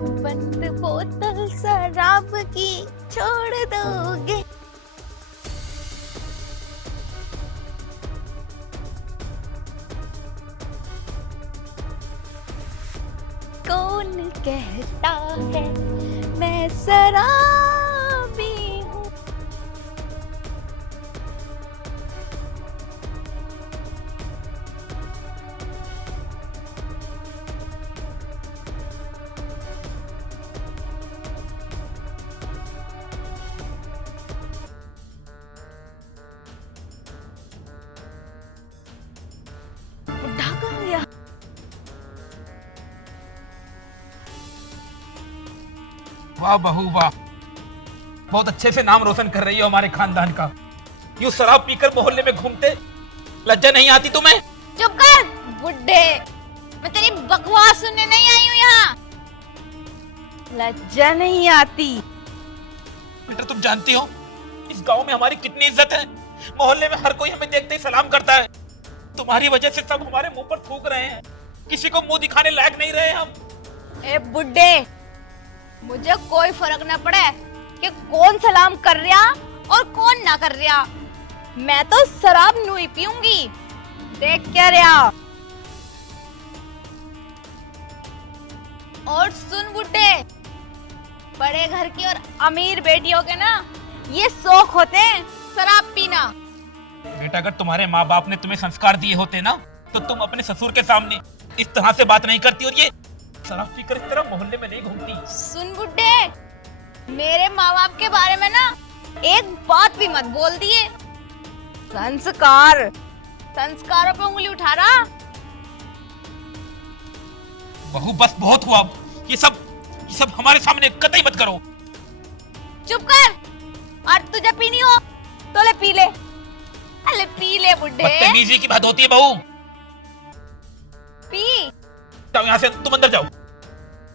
बंद बोतल शराब की छोड़ दोगे? कौन कहता है मैं शराबी हूँ? बुड्ढा कहाँ गया? वाह बहू वाह, बहुत अच्छे से नाम रोशन कर रही हो हमारे खानदान का। यूं शराब पीकर मोहल्ले में घूमते, लज्जा नहीं आती तुम्हें? चुप कर बुड्ढे, मैं तेरी बकवास सुनने नहीं आई हूँ यहाँ। लज्जा नहीं आती? बेटा तुम जानती हो इस गांव में हमारी कितनी इज्जत है। मोहल्ले में हर कोई हमें देखते ही सलाम करता है। तुम्हारी वजह से सब हमारे मुंह पर थूक रहे हैं, किसी को मुंह दिखाने लायक नहीं रहे हम। ए बुड्ढे, मुझे कोई फर्क न पड़े कि कौन सलाम कर रहा और कौन ना कर रहा। मैं तो शराब नू ही पीऊंगी। देख क्या रहा। और सुन बुड्ढे, बड़े घर की और अमीर बेटियों के ना ये शौक होते हैं शराब पीना। बेटा अगर तुम्हारे माँ बाप ने तुम्हें संस्कार दिए होते ना, तो तुम अपने ससुर के सामने इस तरह से बात नहीं करती और ये शराब पीकर इस तरह मोहल्ले में नहीं घूमती। सुन बुड्ढे, मेरे माँ बाप के बारे में ना एक बात भी मत बोल दिए। संस्कारों पे उंगली उठा रहा। बहू बस बहुत हुआ, ये सब हमारे सामने कतई मत करो। चुप कर। और तुझे पीनी हो तो ले पी ले। अरे पी ले बुड्ढे। बदतमीजी की बात होती है बहू। पी। जाओ यहाँ से, तुम अंदर जाओ।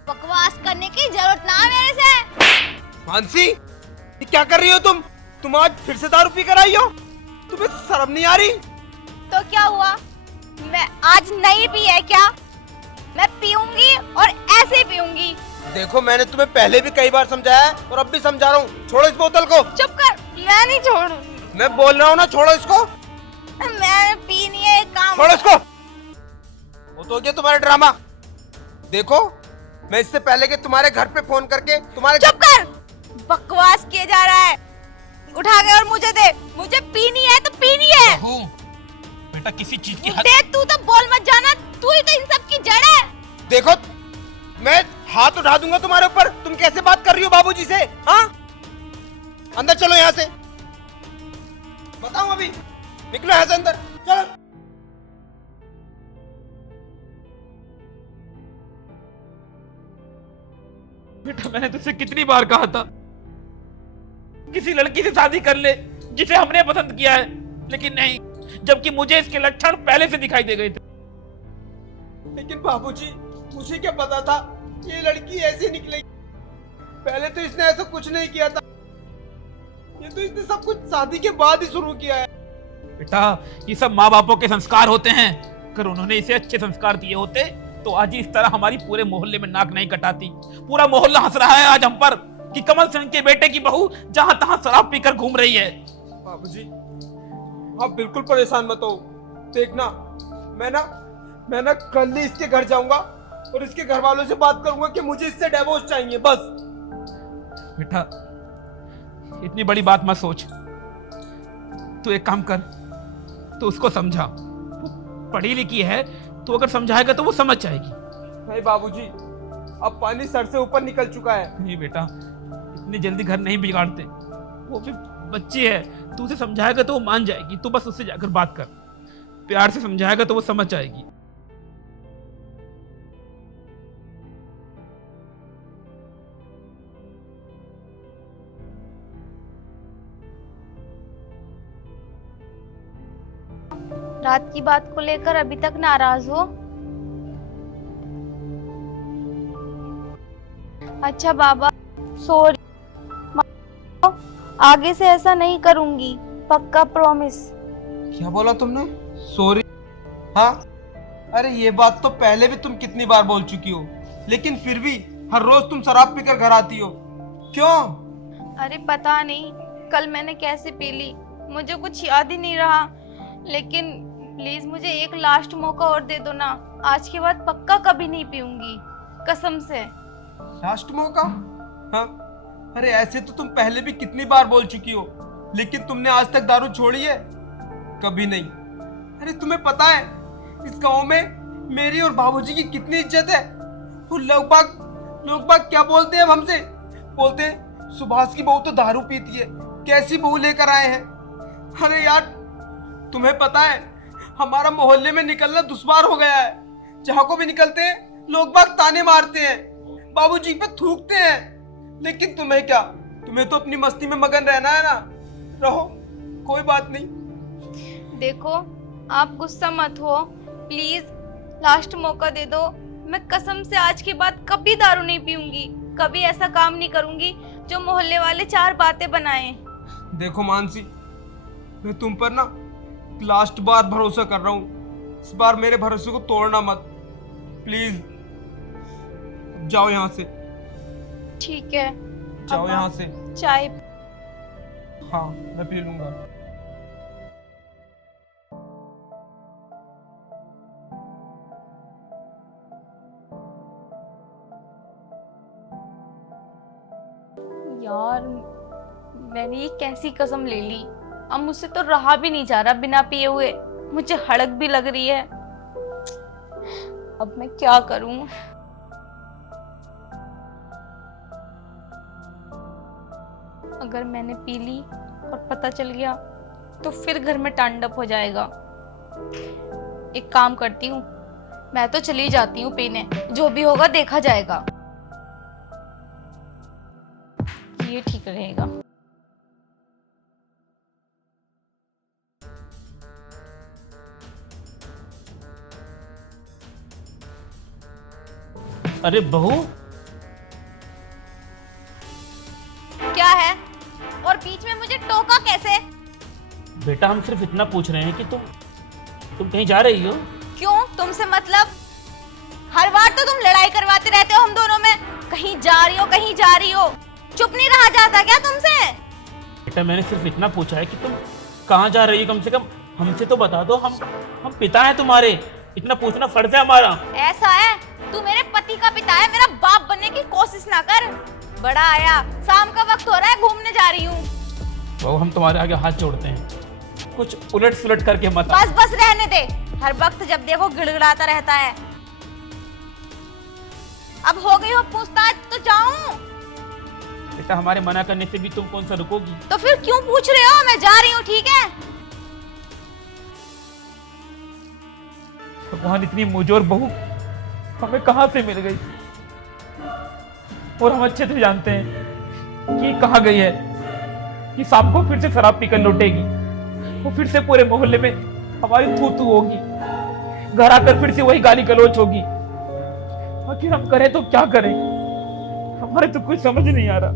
बकवास करने की जरूरत ना है मेरे से। मानसी, ये क्या कर रही हो तुम? तुम आज फिर से दारू पी कर आई हो? तुम्हें शर्म नहीं आ रही? तो क्या हुआ? मैं आज नहीं पी है क्या? मैं पीऊंगी और ऐसे ही पीऊंगी। देखो मैंने तुम्हें पहले भी कई बार समझाया है और अब भी समझा रहा हूँ, छोड़ो इस बोतल को। चुप कर। मैं नहीं छोड़ूंगी। मैं बोल रहा हूँ ना, छोड़ो इसको। मैं पीनी है, एक काम। छोड़ो इसको। वो तो हो गया तुम्हारा ड्रामा। देखो मैं इससे पहले कि तुम्हारे घर पे फोन करके तुम्हारे। चुप कर। बकवास किए जा रहा है। उठा के और मुझे दे। मुझे पीनी है तो पीनी है। बहू बेटा किसी चीज की दे। तू तो बोल मत जाना, तू ही तो इन सब की जड़ है। देखो मैं हाथ उठा दूंगा तुम्हारे ऊपर। तुम कैसे बात कर रही हो बाबूजी से? हाँ, अंदर चलो यहाँ से। बताऊं अभी? निकलो यहाँ से अंदर, चलो। बेटा मैंने तुझसे कितनी बार कहा था किसी लड़की से शादी कर ले जिसे हमने पसंद किया है, लेकिन नहीं, जबकि मुझे इसके लक्षण पहले से दिखाई दे गए थे। लेकिन बाबूजी, मुझे क्या पता था ये लड़की ऐसी निकलेगी। पहले तो इसने ऐसा कुछ नहीं किया था। ये तो इसने सब कुछ शादी के बाद ही शुरू किया है। बेटा ये सब माँ बापों के संस्कार होते हैं। अगर उन्होंने इसे अच्छे संस्कार दिए होते तो आज ही इस तरह हमारी पूरे मोहल्ले में नाक नहीं कटाती। पूरा मोहल्ला हंस रहा है आज हम पर कि कमल सिंह के बेटे की बहू जहां तहां शराब पीकर घूम रही है। बाबूजी आप बिल्कुल परेशान मत हो। देखना मैं ना कल ही इसके घर जाऊंगा और इसके घर वालों से बात करूंगा कि मुझे इससे डिवोर्स चाहिए बस। बेटा इतनी बड़ी बात मत सोच। तू एक काम कर, तू उसको समझा। वो पढ़ी लिखी है, तो अगर समझाएगा तो वो समझ जाएगी। नहीं बाबूजी, अब पानी सर से ऊपर निकल चुका है। नहीं बेटा, इतनी जल्दी घर नहीं बिगाड़ते। वो भी बच्ची है, तू उसे समझाएगा तो वो मान जाएगी। तू बस उससे जाकर बात कर, प्यार से समझाएगा तो वो समझ जाएगी। रात की बात को लेकर अभी तक नाराज हो? अच्छा बाबा, सॉरी। आगे से ऐसा नहीं करूंगी, पक्का प्रॉमिस। क्या बोला तुमने? सॉरी? हाँ, अरे ये बात तो पहले भी तुम कितनी बार बोल चुकी हो, लेकिन फिर भी हर रोज तुम शराब पीकर घर आती हो, क्यों? अरे पता नहीं कल मैंने कैसे पी ली, मुझे कुछ याद ही नहीं रहा। लेकिन प्लीज मुझे एक लास्ट मौका और दे दो ना, आज के बाद पक्का कभी नहीं पीऊंगी, कसम से। लास्ट मौका? हाँ, अरे ऐसे तो तुम पहले भी कितनी बार बोल चुकी हो, लेकिन तुमने आज तक दारू छोड़ी है? कभी नहीं। अरे तुम्हें पता है इस गांव में मेरी और बाबूजी की कितनी इज्जत है? वो लोग बाग क्या बोलते हैं अब हमसे? बोलते हैं सुभाष की बहू तो दारू पीती है, कैसी बहू लेकर आए हैं। अरे यार तुम्हें पता है हमारा मोहल्ले में निकलना दुश्वार हो गया है। जहां को भी निकलते हैं लोग बाग ताने मारते हैं, बाबूजी पे थूकते हैं। लेकिन तुम्हें क्या, तुम्हें तो अपनी मस्ती में मगन रहना है ना, रहो, कोई बात नहीं। देखो आप गुस्सा मत हो, प्लीज लास्ट मौका दे दो। मैं कसम से आज के बाद कभी दारू नहीं पीऊंगी, कभी ऐसा काम नहीं करूंगी जो मोहल्ले वाले चार बातें बनाएं। देखो मानसी, मैं तुम पर ना लास्ट बार भरोसा कर रहा हूँ, इस बार मेरे भरोसे को तोड़ना मत प्लीज। जाओ यहाँ से, ठीक है जाओ अब यहाँ से। चाय। हाँ मैं पी लूंगा। यार मैंने ये कैसी कसम ले ली, अब मुझसे तो रहा भी नहीं जा रहा बिना पिए हुए, मुझे हड़क भी लग रही है। अब मैं क्या करूं? अगर मैंने पी ली और पता चल गया तो फिर घर में तांडव हो जाएगा। एक काम करती हूँ, मैं तो चली जाती हूँ पीने, जो भी होगा देखा जाएगा। ये ठीक रहेगा। अरे बहू, क्या है? और बीच में मुझे टोका कैसे? बेटा हम सिर्फ इतना पूछ रहे हैं कि तुम कहीं जा रही हो? क्यों, तुमसे मतलब? हर बार तो तुम लड़ाई करवाते रहते हो हम दोनों में, कहीं जा रही हो कहीं जा रही हो, चुप नहीं रहा जाता क्या तुमसे? बेटा मैंने सिर्फ इतना पूछा है कि तुम कहाँ जा रही हो, कम से कम हमसे तो बता दो, हम पिता हैं तुम्हारे, इतना पूछना फर्ज है हमारा। ऐसा है? तू मेरे पति का पिता है, मेरा बाप बनने की कोशिश ना कर। बड़ा आया, शाम का वक्त हो रहा है, घूमने जा रही हूँ। बहू हम तुम्हारे आगे हाथ जोड़ते हैं, कुछ उलट सुलट करके मत। बस रहने दे, हर वक्त जब देखो गिड़गिड़ाता रहता है। अब हो गई हो पूछताछ तो जाऊं? बेटा हमारे मना करने से भी तुम कौन सा रुकोगी? तो फिर क्यों पूछ रहे हो? मैं जा रही हूँ, ठीक है? भगवान, इतनी मुझोर बहू हमें कहां से मिल गई? और हम अच्छे से जानते हैं कि कहां गई है, कि शाम को फिर से शराब पीकर लौटेगी, वो फिर से पूरे मोहल्ले में हमारी थू होगी, घर आकर फिर से वही गाली गलौच होगी। आखिर हम करें तो क्या करें? हमारे तो कुछ समझ नहीं आ रहा।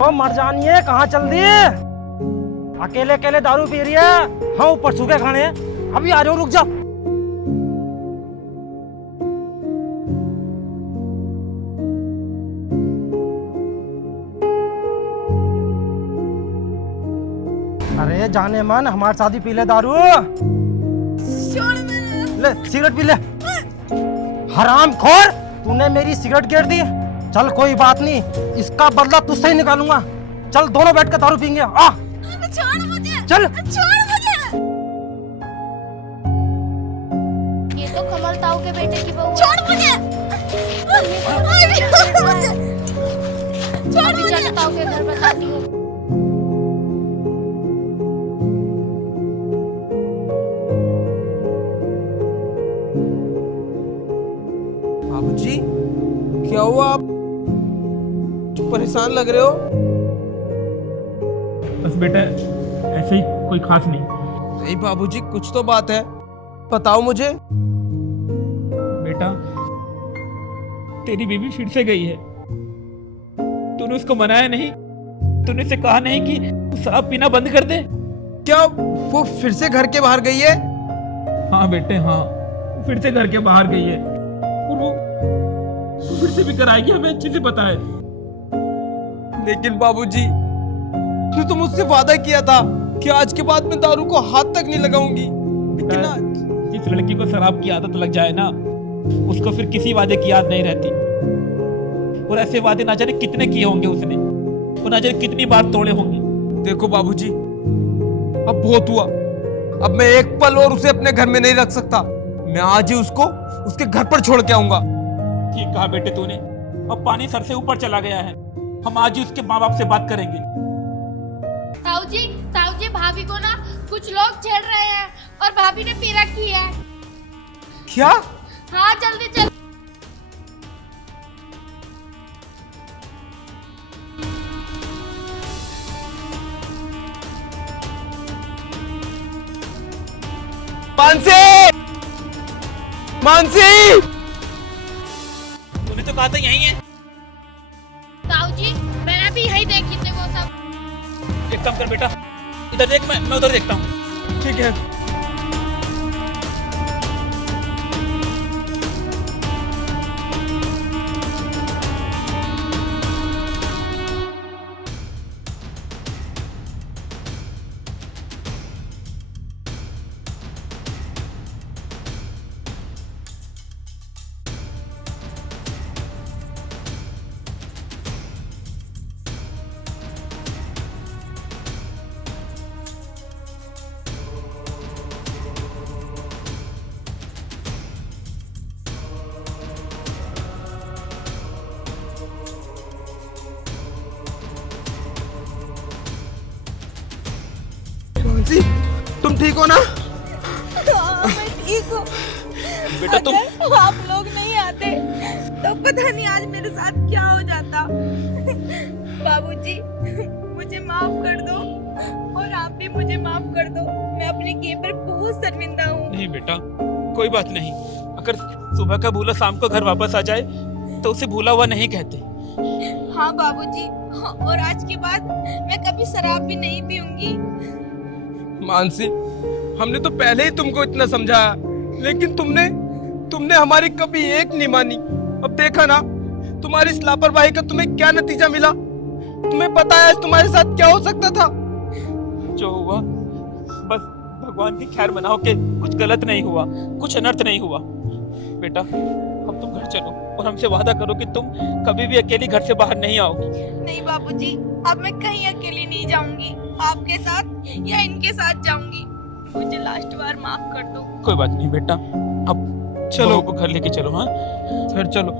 ओ मर जानिए, कहाँ चल दी है? अकेले अकेले दारू पी रही है। हाँ ऊपर सूखे खाने हैं, अभी आ जाओ, रुक जाओ। अरे जाने मन, हमारे साथ ही पी ले दारू। ले सिगरेट पी ले। हराम खोर, तूने मेरी सिगरेट गिर दी। चल कोई बात नहीं, इसका बदला तुझसे ही निकालूंगा। चल दोनों बैठ कर दारू पीएंगे। आ छोड़ मुझे, चल। छोड़ मुझे। ये तो कमल ताऊ के बेटे की बहू है। छोड़ मुझे। छोड़ मुझे। जाके ताऊ के घर बताती हूँ। बाबूजी क्या हुआ, आप परेशान लग रहे हो? बस बेटा ऐसे ही, कोई खास नहीं। नहीं बाबूजी, कुछ तो बात है, बताओ मुझे। बेटा तेरी बीवी फिर से गई है, तूने उसको मनाया नहीं? तूने उसे कहा नहीं कि तू शराब पीना बंद कर दे? क्या वो फिर से घर के बाहर गई है? हाँ बेटे हाँ, फिर से घर के बाहर गई है और वो फिर से भी कराएगी, हमें अच्छे से पता है। लेकिन बाबूजी, तू तो मुझसे वादा किया था कि आज के बाद मैं दारू को हाथ तक नहीं लगाऊंगी, लेकिन आज जिस लड़की को शराब की आदत लग जाए ना, उसको फिर किसी वादे की याद नहीं रहती। और ऐसे वादे ना जाने कितने किए होंगे उसने, और ना जाने कितनी बार तोड़े होंगे। देखो बाबूजी, अब बहुत हुआ। अब मैं एक पल और उसे अपने घर में नहीं रख सकता। मैं आज ही उसको उसके घर पर छोड़ के आऊंगा। ठीक कहा बेटे तूने, अब पानी सर से ऊपर चला गया है। हम आज ही उसके माँ बाप से बात करेंगे। ताऊ जी भाभी को ना कुछ लोग छेड़ रहे हैं और भाभी ने पी रखी है। क्या? हाँ जल्दी चल। मानसी! मानसी! तूने तो कहा था यही है। ताऊ जी मैंने भी यही देखी थी वो सब। एक काम कर बेटा, इधर देख, मैं उधर देखता हूँ। ठीक है। मानसी, तुम ठीक हो ना? हाँ, मैं ठीक हूँ। बेटा तुम अगर आप लोग नहीं आते तो पता नहीं आज मेरे साथ क्या हो जाता। बाबूजी, मुझे माफ कर दो और आप भी मुझे माफ कर दो। मैं अपने किए पर बहुत शर्मिंदा हूँ। नहीं बेटा, कोई बात नहीं। अगर सुबह का भूला शाम को घर वापस आ जाए तो उसे भूला हुआ नहीं कहते। हाँ बाबूजी, हाँ, और आज के बाद मैं कभी शराब भी नहीं पीऊंगी। मानसी, हमने तो पहले ही तुमको इतना समझाया, लेकिन तुमने हमारी कभी एक नहीं मानी। अब देखा ना, तुम्हारी इस लापरवाही का तुम्हें क्या नतीजा मिला। तुम्हें पता है आज तुम्हारे साथ क्या हो सकता था? जो हुआ बस भगवान की खैर मनाओ कि कुछ गलत नहीं हुआ, कुछ अनर्थ नहीं हुआ। बेटा अब तुम घर चलो और हमसे वादा करो कि तुम कभी भी अकेली घर से बाहर नहीं आओगी। नहीं बाबूजी, अब मैं कहीं अकेली नहीं जाऊंगी। आपके साथ या इनके साथ जाऊंगी। मुझे लास्ट बार माफ कर दो। कोई बात नहीं बेटा, अब चलो। बहू को घर लेके चलो। हाँ फिर चलो।